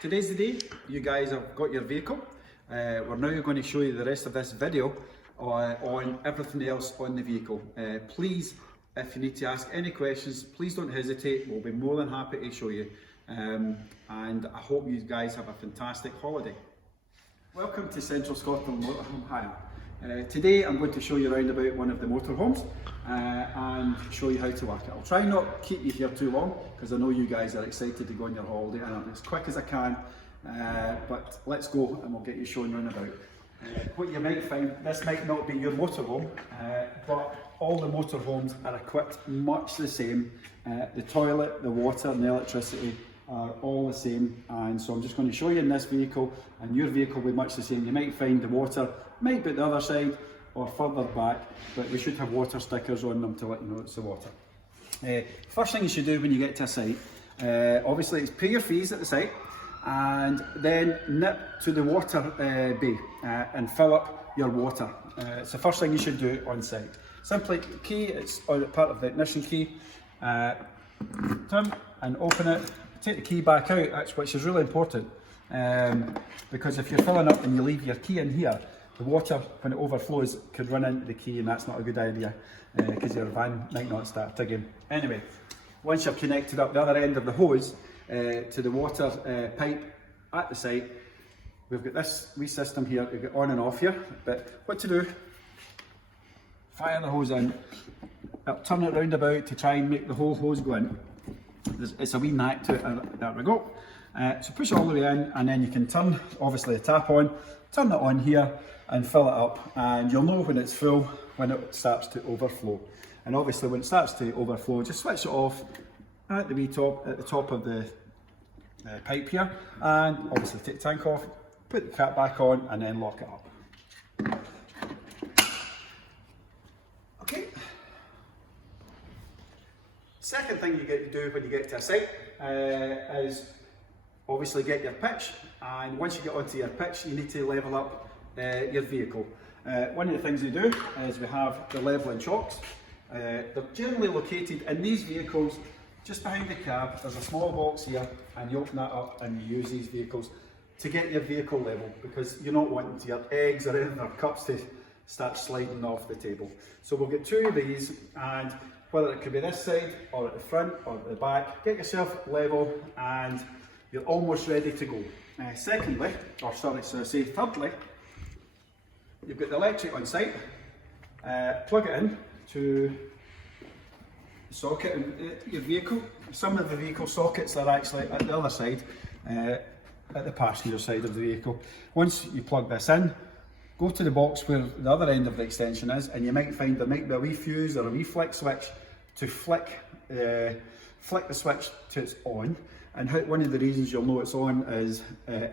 Today's the day. You guys have got your vehicle. We're now going to show you the rest of this video on everything else on the vehicle. Please, if you need to ask any questions, please don't hesitate. We'll be more than happy to show you. And I hope you guys have a fantastic holiday. Welcome to Central Scotland Motorhome Hire. Today I'm going to show you around about one of the motorhomes and show you how to work it. I'll try not keep you here too long because I know you guys are excited to go on your holiday, and I'm as quick as I can, but let's go and we'll get you shown round about. What you might find, this might not be your motorhome, but all the motorhomes are equipped much the same. The toilet, the water and the electricity are all the same, and so I'm just going to show you in this vehicle, and your vehicle will be much the same. You might find the water might be the other side or further back, but we should have water stickers on them to let you know it's the water. First thing you should do when you get to a site, obviously is pay your fees at the site and then nip to the water bay and fill up your water. It's the first thing you should do on site. Simply key, it's part of the ignition key, turn and open it, take the key back out, which is really important, because if you're filling up and you leave your key in here, the water, when it overflows, could run into the key, and that's not a good idea because your van might not start digging. Anyway, once you've connected up the other end of the hose to the water pipe at the site, we've got this wee system here to get on and off here. But what to do, fire the hose in, turn it round about to try and make the whole hose go in. It's a wee knack to it, there we go. So push it all the way in, and then you can turn, obviously, the tap on, turn it on here and fill it up, and you'll know when it's full when it starts to overflow. And obviously when it starts to overflow, just switch it off at the top of the pipe here, and obviously take the tank off, put the cap back on, and then lock it up. Okay. Second thing you get to do when you get to a site is obviously get your pitch, and once you get onto your pitch you need to level up your vehicle. One of the things we do is we have the levelling chocks. They're generally located in these vehicles just behind the cab. There's a small box here, and you open that up and you use these vehicles to get your vehicle level, because you're not wanting your eggs or anything or cups to start sliding off the table. So we'll get two of these, and whether it could be this side or at the front or at the back, get yourself level and you're almost ready to go. Thirdly, you've got the electric on site. Plug it in to the socket in your vehicle. Some of the vehicle sockets are actually at the other side, at the passenger side of the vehicle. Once you plug this in, go to the box where the other end of the extension is, and you might find there might be a wee fuse or a wee flick switch to flick the switch to its on. And one of the reasons you'll know it's on is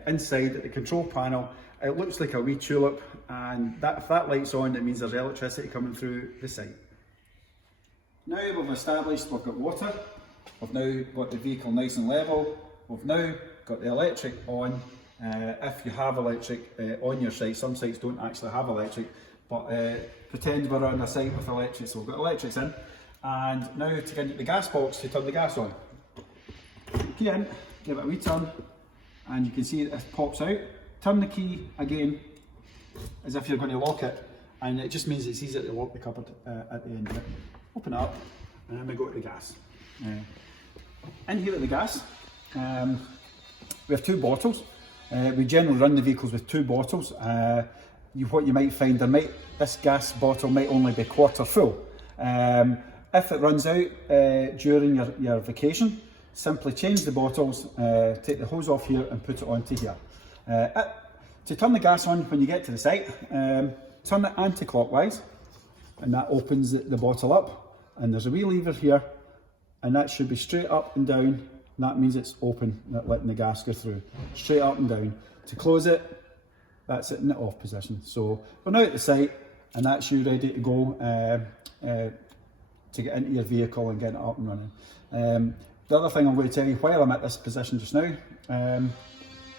inside at the control panel, it looks like a wee tulip, and if that light's on, it means there's electricity coming through the site. Now we've established we've got water, we've now got the vehicle nice and level, we've now got the electric on. If you have electric on your site, some sites don't actually have electric, but pretend we're on a site with electric, so we've got electrics in. And now to get into the gas box to turn the gas on. Key in, give it a wee turn, and you can see it pops out. Turn the key again as if you're going to lock it, and it just means it's easier to lock the cupboard at the end of it. Open it up, and then we go to the gas. In here at the gas, we have two bottles. We generally run the vehicles with two bottles. What you might find, this gas bottle might only be quarter full. If it runs out during your vacation, simply change the bottles, take the hose off here and put it onto here. To turn the gas on when you get to the site, turn it anti-clockwise, and that opens the bottle up, and there's a wee lever here, and that should be straight up and down, and that means it's open, letting the gas go through. Straight up and down. To close it, that's it in the off position. So we're now at the site, and that's you ready to go to get into your vehicle and get it up and running. The other thing I'm going to tell you while I'm at this position just now,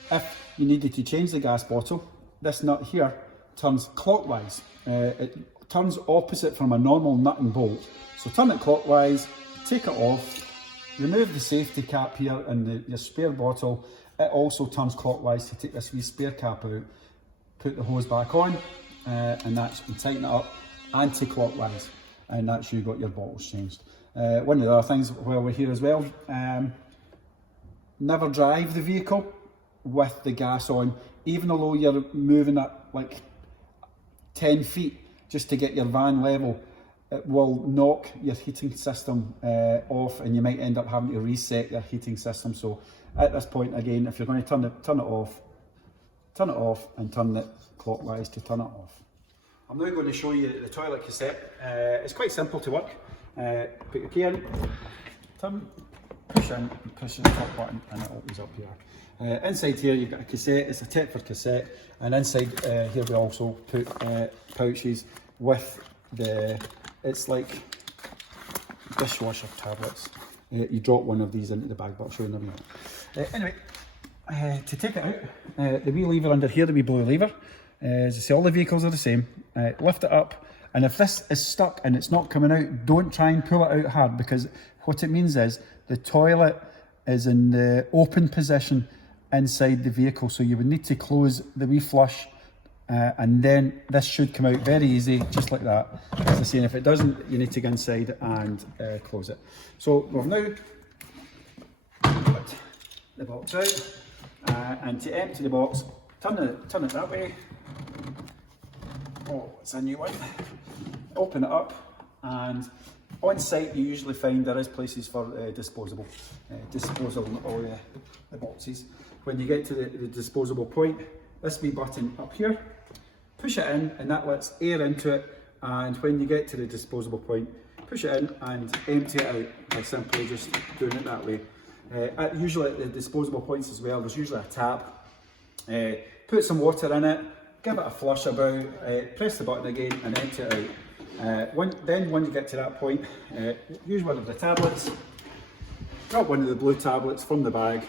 if you needed to change the gas bottle, this nut here turns clockwise. It turns opposite from a normal nut and bolt. So turn it clockwise, take it off, remove the safety cap here and your spare bottle, It also turns clockwise to take this wee spare cap out, put the hose back on, and tighten it up anti-clockwise, and that's you got your bottles changed. One of the other things while we're here as well, never drive the vehicle with the gas on, even though you're moving it like 10 feet just to get your van level. It will knock your heating system off, and you might end up having to reset your heating system. So at this point, again, if you're going to turn it off and turn it clockwise to turn it off. I'm now going to show you the toilet cassette. It's quite simple to work. Put your key in, push in, and push the top button, and it opens up here. Inside here you've got a cassette. It's a Thetford cassette, and inside here we also put pouches with it's like dishwasher tablets. You drop one of these into the bag, but I'll show you in a minute. Anyway, to take it out, the wee lever under here, the wee blue lever, as I say, all the vehicles are the same. Lift it up, and if this is stuck and it's not coming out, don't try and pull it out hard, because what it means is the toilet is in the open position inside the vehicle, so you would need to close the wee flush, and then this should come out very easy, just like that. As I say, if it doesn't, you need to go inside and close it. So we've now put the box out, and to empty the box, turn it that way. Oh, it's a new one. Open it up, and on site you usually find there is places for disposal in all the boxes. When you get to the disposable point, this wee button up here, push it in, and that lets air into it, and when you get to the disposable point, push it in and empty it out by simply just doing it that way. Usually at the disposable points as well, there's usually a tap. Put some water in it, give it a flush about, press the button again and empty it out. When you get to that point, use one of the tablets, drop one of the blue tablets from the bag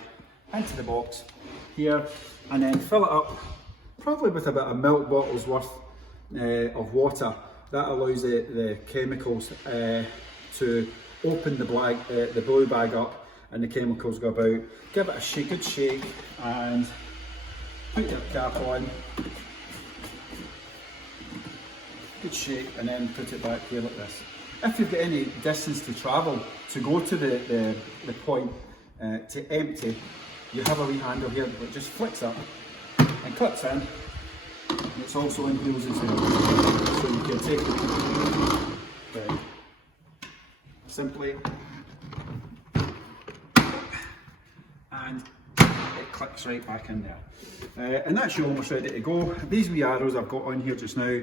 into the box here, and then fill it up, probably with about a milk bottle's worth of water. That allows the chemicals to open the blue bag up, and the chemicals go about. Give it a good shake, and put your cap on. Good shake, and then put it back here like this. If you've got any distance to travel to go to the point to empty, you have a wee handle here that just flicks up and clips in. And it's also in wheels as well, so you can take it simply, and it clicks right back in there. And that's you almost ready to go. These wee arrows I've got on here just now,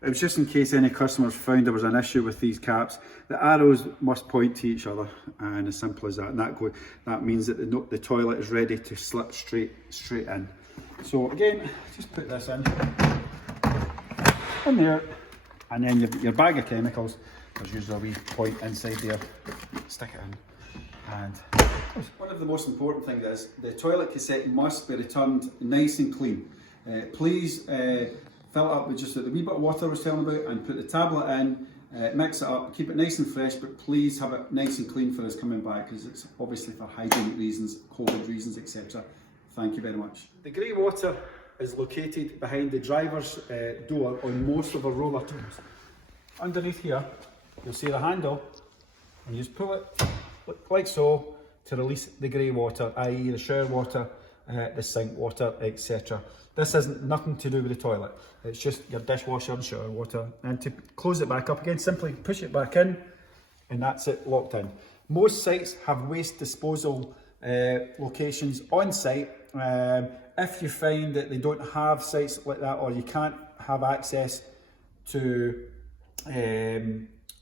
it was just in case any customers found there was an issue with these caps. The arrows must point to each other, and as simple as that. And that means that the toilet is ready to slip straight in. So again, just put this in there, and then you've got your bag of chemicals. There's usually a wee point inside there. Stick it in, and one of the most important things is the toilet cassette must be returned nice and clean. Please fill it up with just the wee bit of water I was telling about, and put the tablet in, mix it up, keep it nice and fresh, but please have it nice and clean for us coming back, because it's obviously for hygienic reasons, COVID reasons, etc. Thank you very much. The grey water is located behind the driver's door on most of our roller tools. Underneath here, you'll see the handle, and you just pull it like so to release the grey water, i.e. the shower water, the sink water, etc. This isn't nothing to do with the toilet. It's just your dishwasher and shower water. And to close it back up again, simply push it back in, and that's it, locked in. Most sites have waste disposal locations on site. If you find that they don't have sites like that, or you can't have access to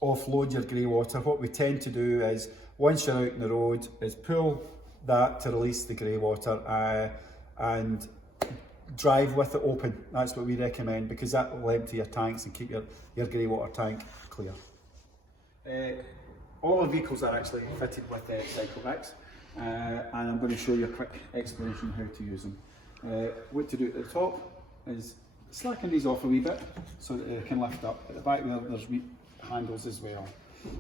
offload your grey water, what we tend to do is, once you're out on the road, is pull that to release the grey water, and drive with it open. That's what we recommend, because that will empty your tanks and keep your grey water tank clear. All the vehicles are actually fitted with Cyclex, and I'm going to show you a quick explanation how to use them. What to do at the top is slacken these off a wee bit so that they can lift up. At the back there's wee handles as well.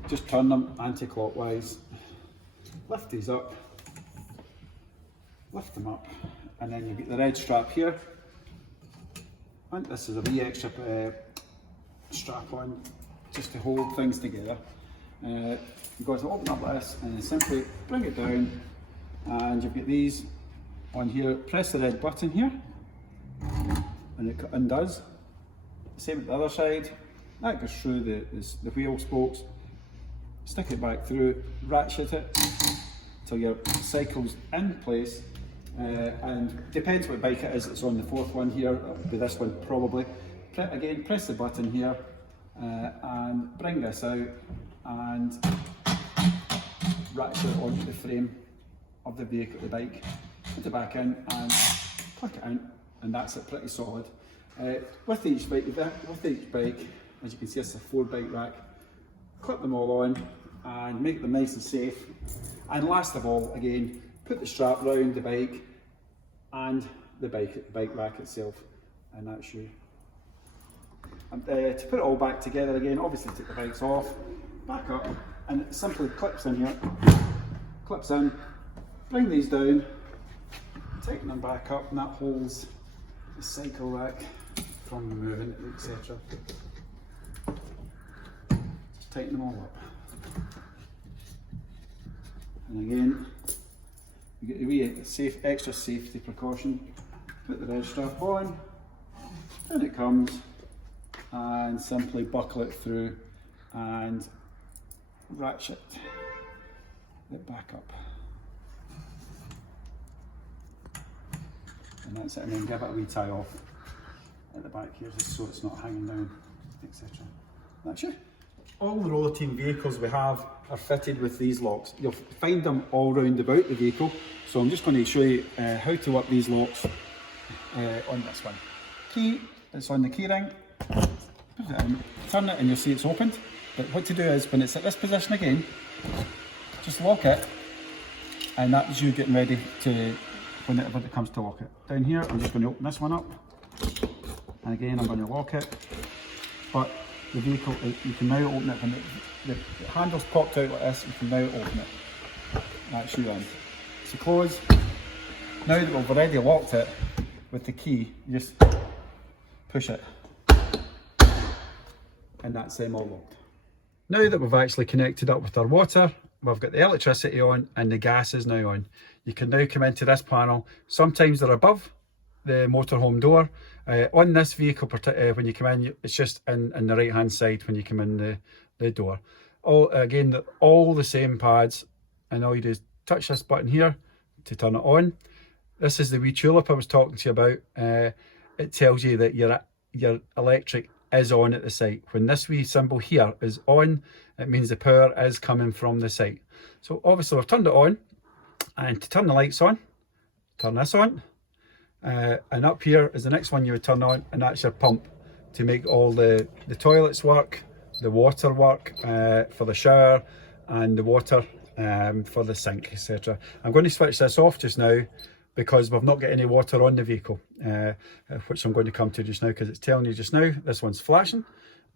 Just turn them anti-clockwise, lift these up lift them up, and then you get the red strap here. And this is a wee extra strap on just to hold things together. You've got to open up this and then simply bring it down, and you've got these on here. Press the red button here and it undoes. Same at the other side. That goes through the wheel spokes. Stick it back through, ratchet it till your cycle's in place. And depends what bike it is. It's on the fourth one here. It'll be this one probably. Again, press the button here and bring this out and ratchet it onto the frame of the vehicle, the bike. Put it back in and plug it in, and that's it. Pretty solid. With each bike, as you can see, it's a 4-bike rack. Clip them all on and make them nice and safe. And last of all, again, put the strap round the bike and the bike rack itself, and that's you. To put it all back together again, obviously take the bikes off, back up, and it simply clips in here, clips in, bring these down, tighten them back up, and that holds the cycle rack from moving, etc. Just tighten them all up. And again, you get the wee extra safety precaution. Put the red strap on, and it comes, and simply buckle it through and ratchet it back up. And that's it, and then give it a wee tie off at the back here just so it's not hanging down, etc. That's it. All the Roller Team vehicles we have are fitted with these locks. You'll find them all round about the vehicle, so I'm just going to show you how to work these locks on this one. Key, it's on the key ring, put it in, turn it and you'll see it's opened. But what to do is, when it's at this position again, just lock it, and that's you getting ready to, whenever it comes to lock it. Down here, I'm just going to open this one up, and again I'm going to lock it, but the vehicle, you can now open it when the handle's popped out like this. You can now open it. That's you in. So close. Now that we've already locked it with the key, you just push it, and that's them all locked. Now that we've actually connected up with our water, we've got the electricity on and the gas is now on. You can now come into this panel. Sometimes they're above the motorhome door. On this vehicle, when you come in, it's just in the right hand side when you come in the door. Again, they're all the same pads, and all you do is touch this button here to turn it on. This is the wee tulip I was talking to you about. It tells you that your electric is on at the site. When this wee symbol here is on, it means the power is coming from the site. So obviously we've turned it on, and to turn the lights on, turn this on. And up here is the next one you would turn on, and that's your pump to make all the toilets work, the water work for the shower, and the water for the sink, etc. I'm going to switch this off just now because we've not got any water on the vehicle, which I'm going to come to just now, because it's telling you just now this one's flashing.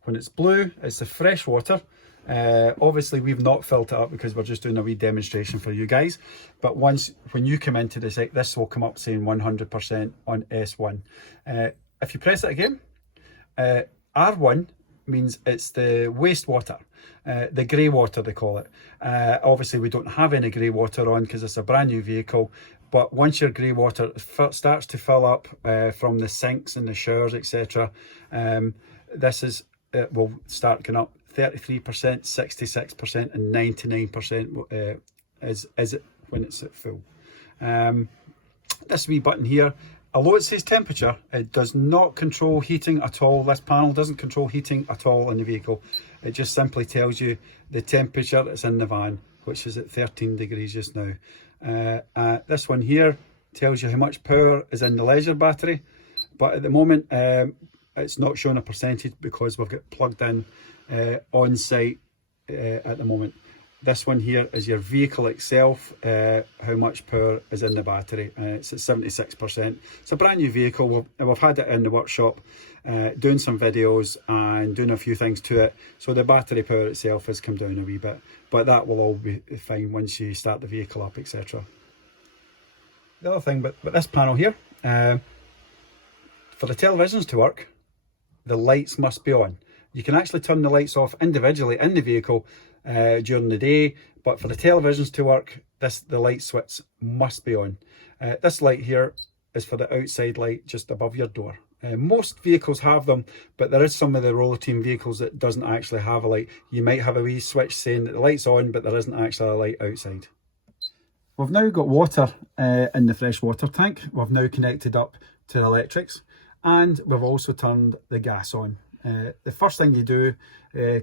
When it's blue, it's the fresh water. Obviously we've not filled it up because we're just doing a wee demonstration for you guys, but when you come into the site, this will come up saying 100% on S1. If you press it again, R1 means it's the wastewater, the grey water they call it. Obviously we don't have any grey water on because it's a brand new vehicle, but once your grey water starts to fill up from the sinks and the showers, etc., this is will start going up 33%, 66% and 99% is it when it's at full. This wee button here, although it says temperature, it does not control heating at all. This panel doesn't control heating at all in the vehicle. It just simply tells you the temperature that's in the van, which is at 13 degrees just now. This one here tells you how much power is in the leisure battery, but at the moment it's not showing a percentage because we've got plugged in on site at the moment. This one here is your vehicle itself, how much power is in the battery. It's at 76%. It's a brand new vehicle. We've had it in the workshop doing some videos and doing a few things to it, so the battery power itself has come down a wee bit, but that will all be fine once you start the vehicle up, etc. the other thing, but this panel here, for the televisions to work, the lights must be on. You can actually turn the lights off individually in the vehicle during the day, but for the televisions to work, the light switch must be on. This light here is for the outside light just above your door. Most vehicles have them, but there is some of the roller team vehicles that doesn't actually have a light. You might have a wee switch saying that the light's on, but there isn't actually a light outside. We've now got water in the fresh water tank. We've now connected up to the electrics, and we've also turned the gas on. The first thing you do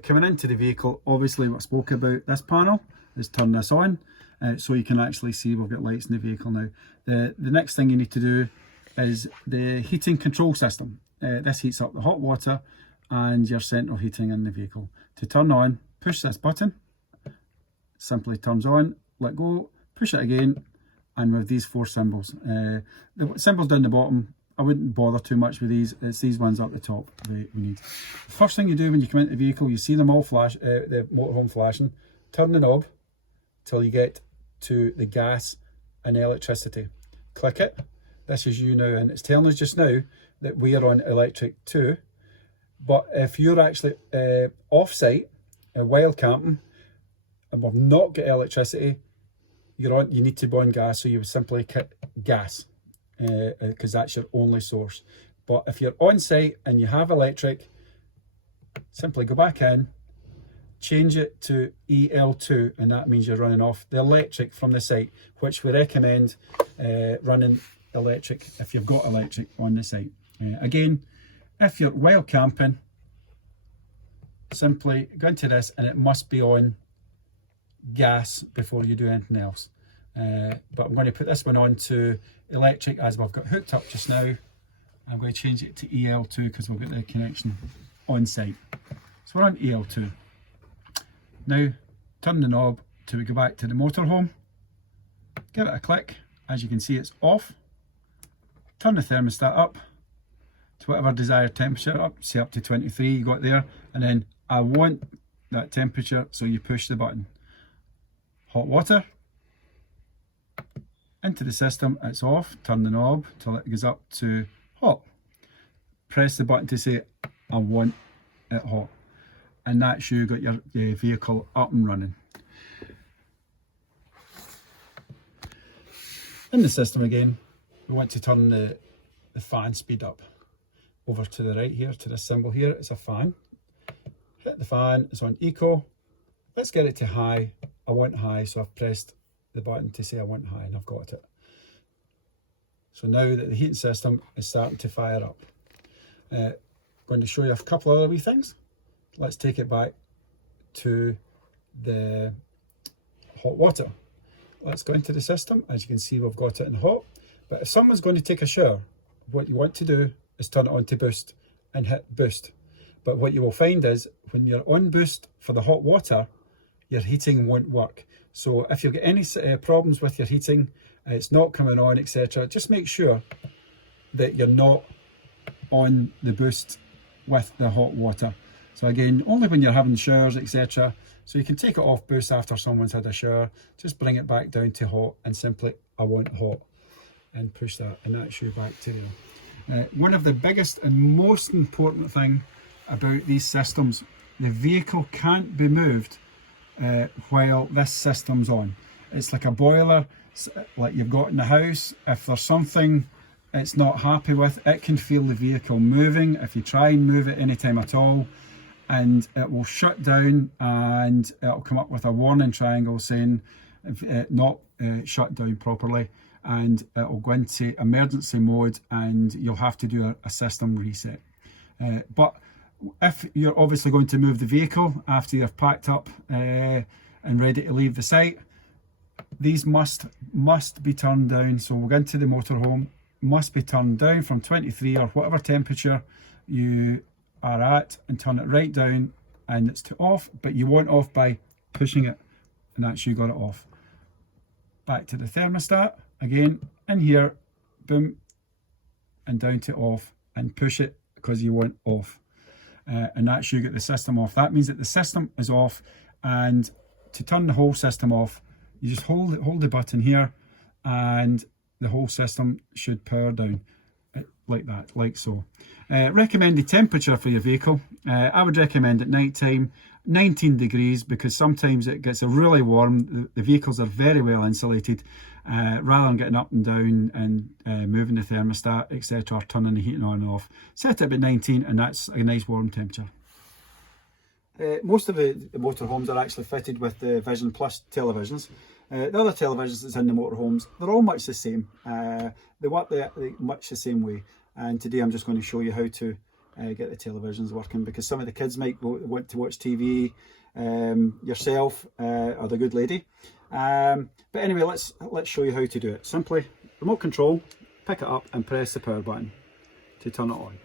coming into the vehicle, obviously what I spoke about this panel, is turn this on so you can actually see we've got lights in the vehicle now. The next thing you need to do is the heating control system. This heats up the hot water and your central heating in the vehicle. To turn on, push this button, simply turns on, let go, push it again, and with these 4 symbols. The symbols down the bottom, I wouldn't bother too much with these. It's these ones up the top we need. The first thing you do when you come into the vehicle, you see them all flash, the motorhome flashing. Turn the knob till you get to the gas and electricity. Click it. This is you now, and it's telling us just now that we are on electric 2. But if you're actually off-site while camping and we've not got electricity, you need to be on gas, so you would simply click gas because that's your only source. But if you're on site and you have electric, simply go back in, change it to EL2, and that means you're running off the electric from the site, which we recommend running electric if you've got electric on the site. Again, if you're while camping, simply go into this, and it must be on gas before you do anything else. But I'm going to put this one on to electric as we've got hooked up just now. I'm going to change it to EL2 because we've got the connection on site. So we're on EL2. Now turn the knob till we go back to the motorhome. Give it a click. As you can see, it's off. Turn the thermostat up to whatever desired temperature, say up to 23, you got there, and then I want that temperature, so you push the button. Hot water into the system, it's off. Turn the knob till it goes up to hot. Press the button to say I want it hot, and that's you got your vehicle up and running. In the system again, we want to turn the fan speed up. Over to the right here, to this symbol here, it's a fan. Hit the fan, it's on eco. Let's get it to high. I want high, so I've pressed the button to say I want high, and I've got it. So now that the heating system is starting to fire up. Going to show you a couple of other wee things. Let's take it back to the hot water. Let's go into the system. As you can see, we've got it in hot. But if someone's going to take a shower, what you want to do is turn it on to boost and hit boost. But what you will find is when you're on boost for the hot water, your heating won't work. So if you've got any problems with your heating, it's not coming on, etc., just make sure that you're not on the boost with the hot water. So again, only when you're having showers, etc. So you can take it off boost after someone's had a shower, just bring it back down to hot and simply I want hot and push that, and that's you back to there. One of the biggest and most important thing about these systems, the vehicle can't be moved while this system's on. It's like a boiler, like you've got in the house. If there's something it's not happy with, it can feel the vehicle moving. If you try and move it anytime at all, and it will shut down, and it'll come up with a warning triangle saying not shut down properly, and it'll go into emergency mode, and you'll have to do a system reset. But if you're obviously going to move the vehicle after you've packed up and ready to leave the site, these must be turned down. So we'll go into the motorhome, must be turned down from 23 or whatever temperature you are at, and turn it right down, and it's to off, but you want off by pushing it, and that's you got it off. Back to the thermostat again, in here, boom, and down to off, and push it because you want off. And that's you get the system off. That means that the system is off, and to turn the whole system off, you just hold the button here, and the whole system should power down like that, like so. Recommended temperature for your vehicle, I would recommend at night time 19 degrees, because sometimes it gets really warm. The vehicles are very well insulated. Rather than getting up and down and moving the thermostat, etc., or turning the heating on and off, set it at 19 and that's a nice warm temperature. Most of the motorhomes are actually fitted with the Vision Plus televisions. The other televisions that's in the motorhomes, they're all much the same. They work much the same way. And today I'm just going to show you how to get the televisions working, because some of the kids might want to watch TV, yourself or the good lady. But anyway, let's show you how to do it. Simply remote control, pick it up and press the power button to turn it on.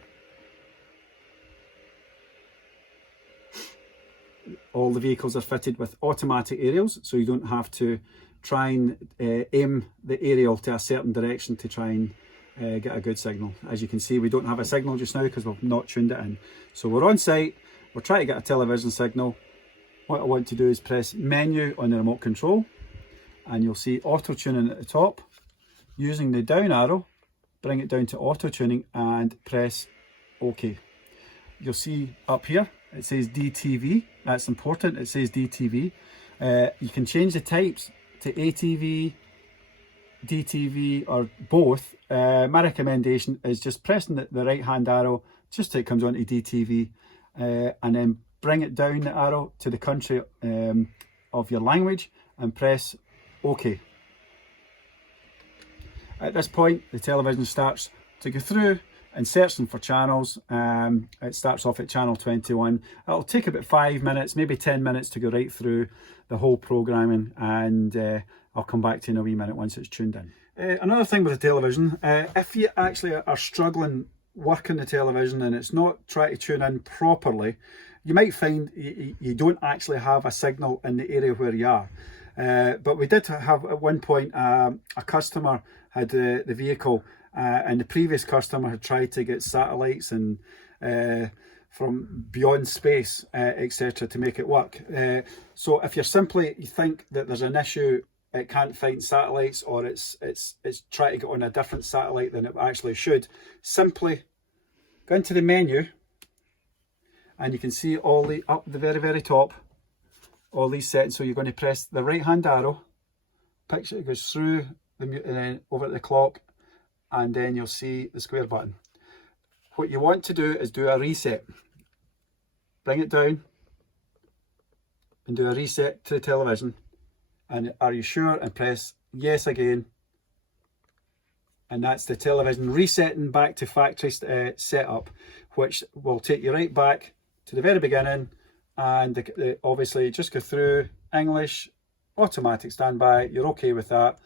All the vehicles are fitted with automatic aerials, so you don't have to try and aim the aerial to a certain direction to try and get a good signal. As you can see, we don't have a signal just now because we've not tuned it in. So we're on site, we're trying to get a television signal. What I want to do is press menu on the remote control, and you'll see auto tuning at the top. Using the down arrow, bring it down to auto tuning and press OK. You'll see up here it says DTV. That's important, it says DTV. You can change the types to ATV, DTV, or both. My recommendation is just pressing the right hand arrow just till it comes on to DTV, and then bring it down the arrow to the country of your language and press OK. At this point the television starts to go through and searching for channels. It starts off at channel 21. It'll take about 5 minutes, maybe 10 minutes to go right through the whole programming, and I'll come back to you in a wee minute once it's tuned in. Another thing with the television, if you actually are struggling working the television and it's not trying to tune in properly, you might find you don't actually have a signal in the area where you are. But we did have at one point a customer had the vehicle, and the previous customer had tried to get satellites and from beyond space, etc., to make it work. So if you think that there's an issue, it can't find satellites, or it's trying to get on a different satellite than it actually should, simply go into the menu, and you can see all the up the very top, all these settings. So you're going to press the right hand arrow, picture it goes through the mute and then over at the clock, and then you'll see the square button. What you want to do is do a reset. Bring it down and do a reset to the television, and are you sure, and press yes again, and that's the television resetting back to factory setup, which will take you right back to the very beginning. And obviously just go through English, automatic standby, you're okay with that.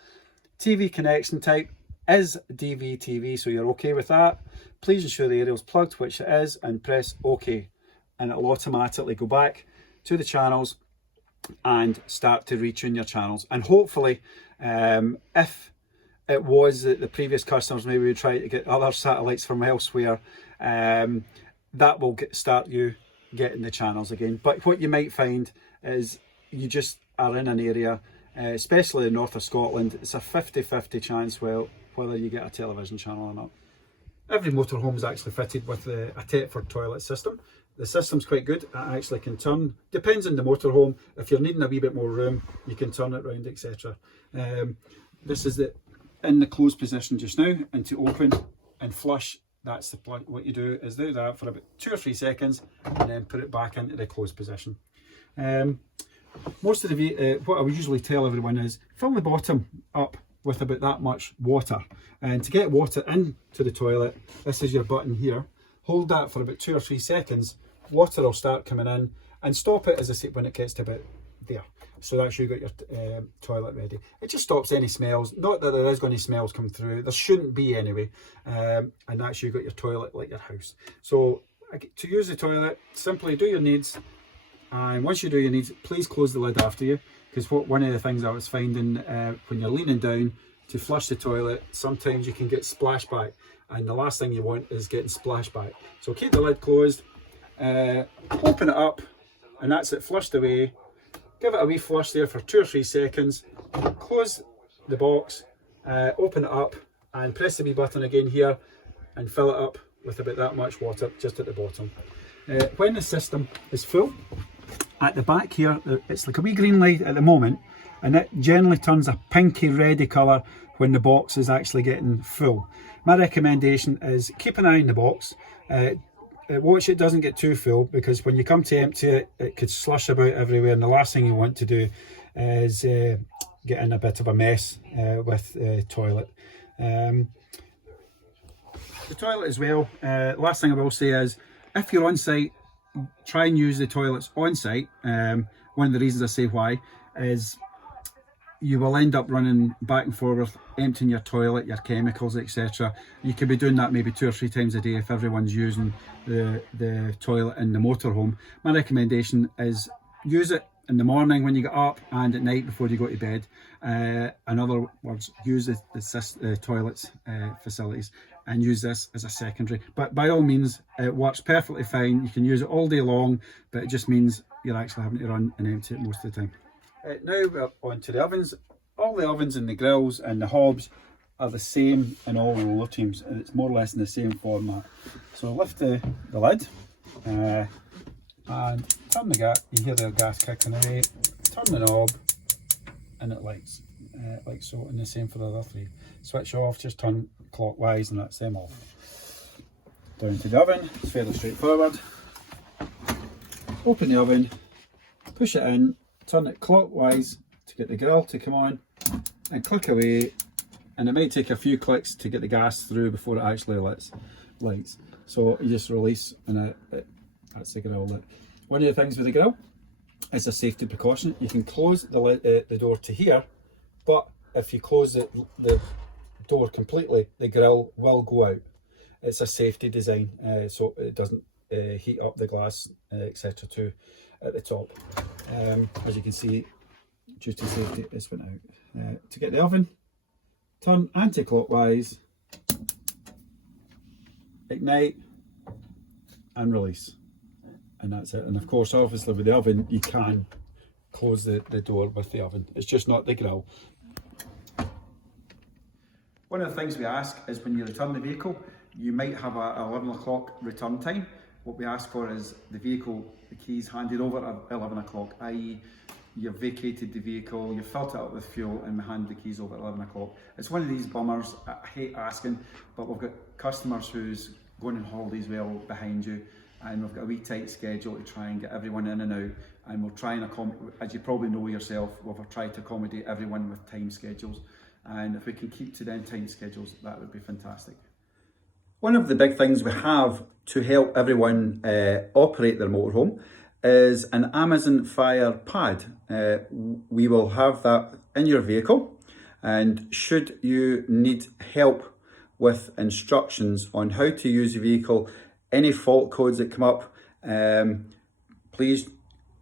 TV connection type is DVTV, so you're okay with that. Please ensure the aerial's plugged, which it is, and press OK, and it'll automatically go back to the channels and start to retune your channels. And hopefully, if it was that the previous customers maybe would try to get other satellites from elsewhere, that will start you getting the channels again. But what you might find is you just are in an area, especially the north of Scotland, it's a 50-50 chance whether you get a television channel or not. Every motorhome is actually fitted with a Thetford toilet system. The system's quite good. It actually can turn, depends on the motorhome. If you're needing a wee bit more room, you can turn it round, etc. This is in the closed position just now, and to open and flush, that's the plug. What you do is do that for about 2 or 3 seconds and then put it back into the closed position. Most of the what I would usually tell everyone is fill the bottom up with about that much water, and to get water into the toilet, this is your button here. Hold that for about 2 or 3 seconds, water will start coming in, and stop it, as I say, when it gets to about there. So that's you got your toilet ready. It just stops any smells, not that there is going to smells come through, there shouldn't be anyway, and that's you got your toilet like your house. So to use the toilet, simply do your needs, and once you do your needs, please close the lid after you, because one of the things I was finding when you're leaning down to flush the toilet, sometimes you can get splashback, and the last thing you want is getting splashback. So keep the lid closed, open it up, and that's it flushed away. Give it a wee flush there for 2 or 3 seconds, close the box, open it up and press the wee button again here and fill it up with about that much water just at the bottom. When the system is full, at the back here, it's like a wee green light at the moment, and it generally turns a pinky reddy colour when the box is actually getting full. My recommendation is keep an eye on the box. Watch it doesn't get too full, because when you come to empty it, it could slush about everywhere, and the last thing you want to do is get in a bit of a mess with the toilet. The toilet as well, last thing I will say is, if you're on site, try and use the toilets on site. One of the reasons I say why is you will end up running back and forward, emptying your toilet, your chemicals, etc. You could be doing that maybe 2 or 3 times a day if everyone's using the toilet in the motorhome. My recommendation is use it in the morning when you get up and at night before you go to bed. In other words, use the toilets facilities and use this as a secondary. But by all means, it works perfectly fine. You can use it all day long, but it just means you're actually having to run and empty it most of the time. Now we're on to the ovens. All the ovens and the grills and the hobs are the same in all Rollo teams. It's more or less in the same format. So lift the lid and turn the gas. You hear the gas kicking away. Turn the knob and it lights like so, and the same for the other 3. Switch off, just turn clockwise and that's them off. Down to the oven, it's fairly straightforward. Open the oven, push it in, turn it clockwise to get the grill to come on, and click away, and it might take a few clicks to get the gas through before it actually lights. So you just release and that's the grill lit. One of the things with the grill is a safety precaution. You can close the door to here, but if you close the door completely, the grill will go out. It's a safety design, so it doesn't heat up the glass, etc. too at the top. As you can see, due to safety, it's went out. To get the oven, turn anti-clockwise, ignite and release, and that's it. And of course, obviously with the oven, you can close the door with the oven. It's just not the grill. One of the things we ask is when you return the vehicle, you might have a 11 o'clock return time. What we ask for is the vehicle, the keys handed over at 11 o'clock, i.e. you've vacated the vehicle, you've filled it up with fuel, and we hand the keys over at 11 o'clock. It's one of these bummers, I hate asking, but we've got customers who's going on holidays well behind you, and we've got a wee tight schedule to try and get everyone in and out, and we'll try and accommodate, as you probably know yourself, we've tried to accommodate everyone with time schedules, and if we can keep to them time schedules, that would be fantastic. One of the big things we have to help everyone operate their motorhome is an Amazon Fire pad. We will have that in your vehicle, and should you need help with instructions on how to use the vehicle, any fault codes that come up, please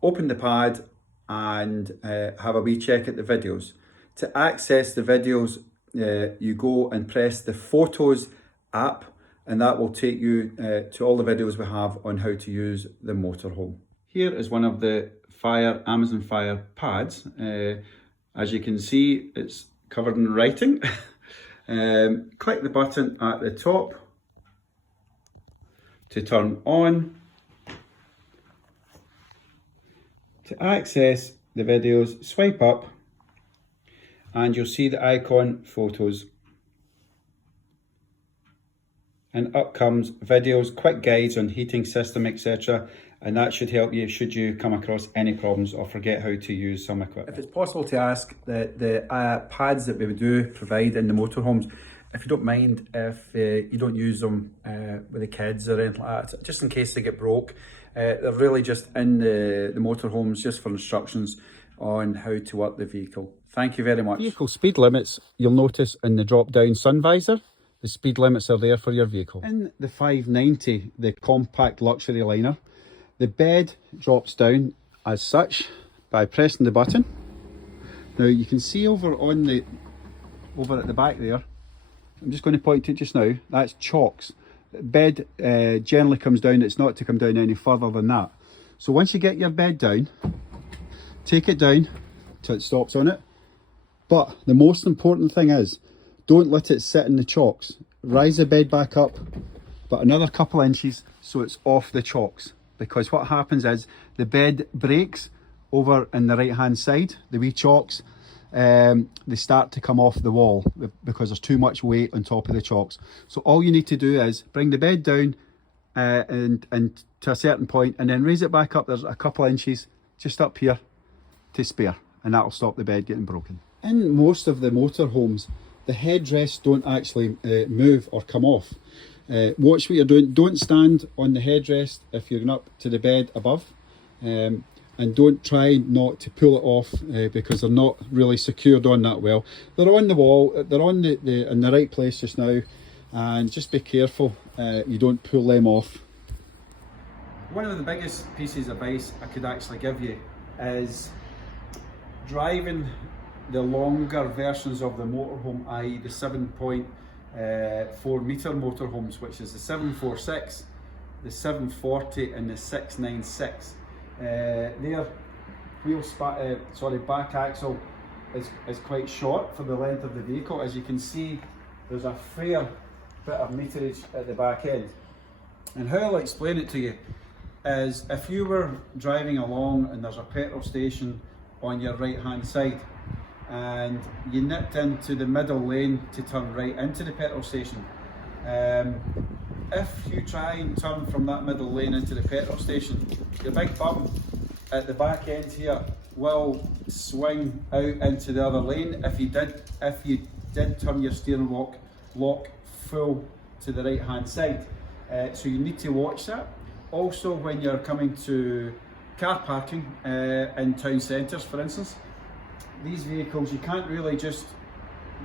open the pad and have a wee check at the videos. To access the videos, you go and press the Photos app, and that will take you to all the videos we have on how to use the motorhome. Here is one of the Amazon Fire pads. As you can see, it's covered in writing. Click the button at the top to turn on. To access the videos, swipe up and you'll see the icon Photos. And up comes videos, quick guides on heating system, etc. And that should help you should you come across any problems or forget how to use some equipment. If it's possible to ask, the pads that we do provide in the motorhomes, if you don't mind if you don't use them with the kids or anything like that, just in case they get broke. They're really just in the motorhomes just for instructions on how to work the vehicle. Thank you very much. Vehicle speed limits, you'll notice in the drop down sun visor, the speed limits are there for your vehicle. In the 590, the compact luxury liner, the bed drops down as such by pressing the button. Now you can see over at the back there, I'm just going to point to it just now, that's chocks. The bed generally comes down, it's not to come down any further than that. So once you get your bed down, take it down till it stops on it. But the most important thing is, don't let it sit in the chocks. Rise the bed back up, but another couple inches so it's off the chocks, because what happens is the bed breaks over in the right hand side, the wee chocks, they start to come off the wall because there's too much weight on top of the chocks. So all you need to do is bring the bed down and to a certain point, and then raise it back up. There's a couple inches just up here to spare, and that'll stop the bed getting broken. In most of the motorhomes, the headrests don't actually move or come off. Watch what you're doing. Don't stand on the headrest if you're going up to the bed above, and don't try not to pull it off because they're not really secured on that well. They're on the wall, they're on in the right place just now, and just be careful you don't pull them off. One of the biggest pieces of advice I could actually give you is driving the longer versions of the motorhome, i.e. the 7.4 metre motorhomes, which is the 746, the 740 and the 696. Their back axle is quite short for the length of the vehicle. As you can see, there's a fair bit of meterage at the back end. And how I'll explain it to you is, if you were driving along and there's a petrol station on your right hand side and you nipped into the middle lane to turn right into the petrol station, if you try and turn from that middle lane into the petrol station, your big bum at the back end here will swing out into the other lane if you did turn your steering lock full to the right hand side. So you need to watch that. Also, when you're coming to car parking in town centres, for instance, these vehicles, you can't really just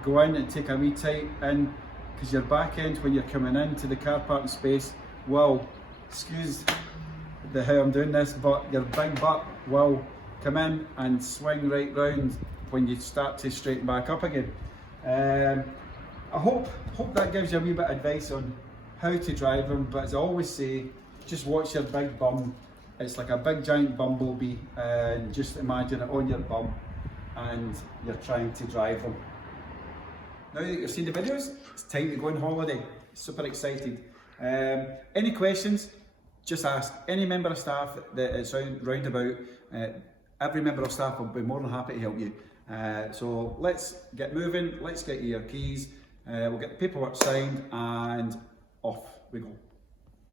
go in and take a wee tight in, because your back end, when you're coming into the car parking space, will, excuse how I'm doing this, but your big butt will come in and swing right round when you start to straighten back up again. I hope that gives you a wee bit of advice on how to drive them, but as I always say, just watch your big bum. It's like a big giant bumblebee, and just imagine it on your bum and you're trying to drive them. Now that you've seen the videos, it's time to go on holiday. Super excited. Any questions, just ask. Any member of staff that is round about, every member of staff will be more than happy to help you. So let's get moving, let's get you your keys, we'll get the paperwork signed and off we go.